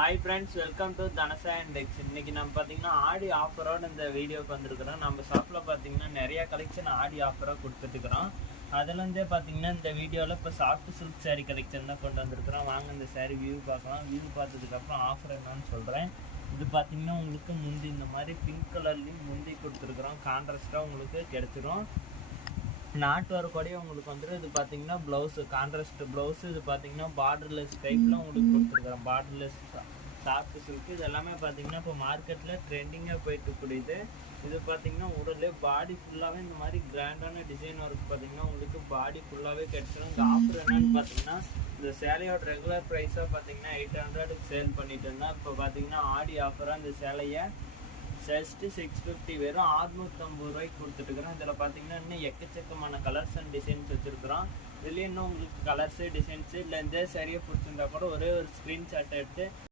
Hi friends, welcome to Dhanasa Index. இன்னைக்கு நம்ம பாத்தீங்கன்னா ஆடி ஆஃபரோட இந்த வீடியோக்கு வந்திருக்கிறோம். நம்ம ஷாப்ல பாத்தீங்கன்னா நிறைய கலெக்ஷன் ஆடி ஆஃபரா கொடுத்துட்டு இருக்கிறோம். அதுல இருந்தே பாத்தீங்கன்னா இந்த வீடியோல இப்ப சாஃப்ட் சில்க் saree கலெக்ஷன் தான் கொண்டு வந்திருக்கிறோம். வாங்க இந்த saree வியூ பார்க்கலாம். வியூ பார்த்ததுக்கு அப்புறம் ஆஃபர் என்னன்னு சொல்றேன். இது பாத்தீங்கன்னா உங்களுக்கு முந்தி இந்த மாதிரி பிங்க் கலர்லயும் முந்தி கொடுத்துருக்குறோம். கான்ட்ராஸ்டா உங்களுக்கு கிடைச்சிரும். நாட் வர கூட உங்களுக்கு வந்துடும். இது பார்த்தீங்கன்னா ப்ளவுஸு கான்ட்ராஸ்ட் ப்ளவுஸு. இது பார்த்தீங்கன்னா பார்டர்லெஸ் டைப்பில் உங்களுக்கு கொடுத்துருக்குறோம். பார்டர்லெஸ் சாஃப்ட் சில்க் இது எல்லாமே பார்த்தீங்கன்னா இப்போ மார்க்கெட்டில் ட்ரெண்டிங்காக போயிட்டு கூடியது. இது பார்த்தீங்கன்னா உடலே பாடி ஃபுல்லாகவே இந்த மாதிரி கிராண்டான டிசைன் ஒர்க் பார்த்தீங்கன்னா உங்களுக்கு பாடி ஃபுல்லாகவே கிடைச்சிடும். இந்த ஆஃபர் என்னன்னு பார்த்தீங்கன்னா இந்த சேலையோட ரெகுலர் ப்ரைஸாக பார்த்தீங்கன்னா 800க்கு சேல் பண்ணிட்டு இருந்தேன். இப்போ பார்த்தீங்கன்னா ஆடி ஆஃபராக இந்த சேலையை ஜஸ்ட் 650 வெறும் 650 ரூபாய்க்கு கொடுத்துட்டுருக்குறோம். இதில் பார்த்தீங்கன்னா இன்னும் எக்கச்சக்கமான கலர்ஸ் அண்ட் டிசைன்ஸ் வச்சுருக்குறோம். இதுலேயே இன்னும் உங்களுக்கு கலர்ஸு டிசைன்ஸு இல்லை இந்த சரியாக பிடிச்சிருந்தா கூட ஒரே ஒரு ஸ்க்ரீன்ஷாட் எடுத்து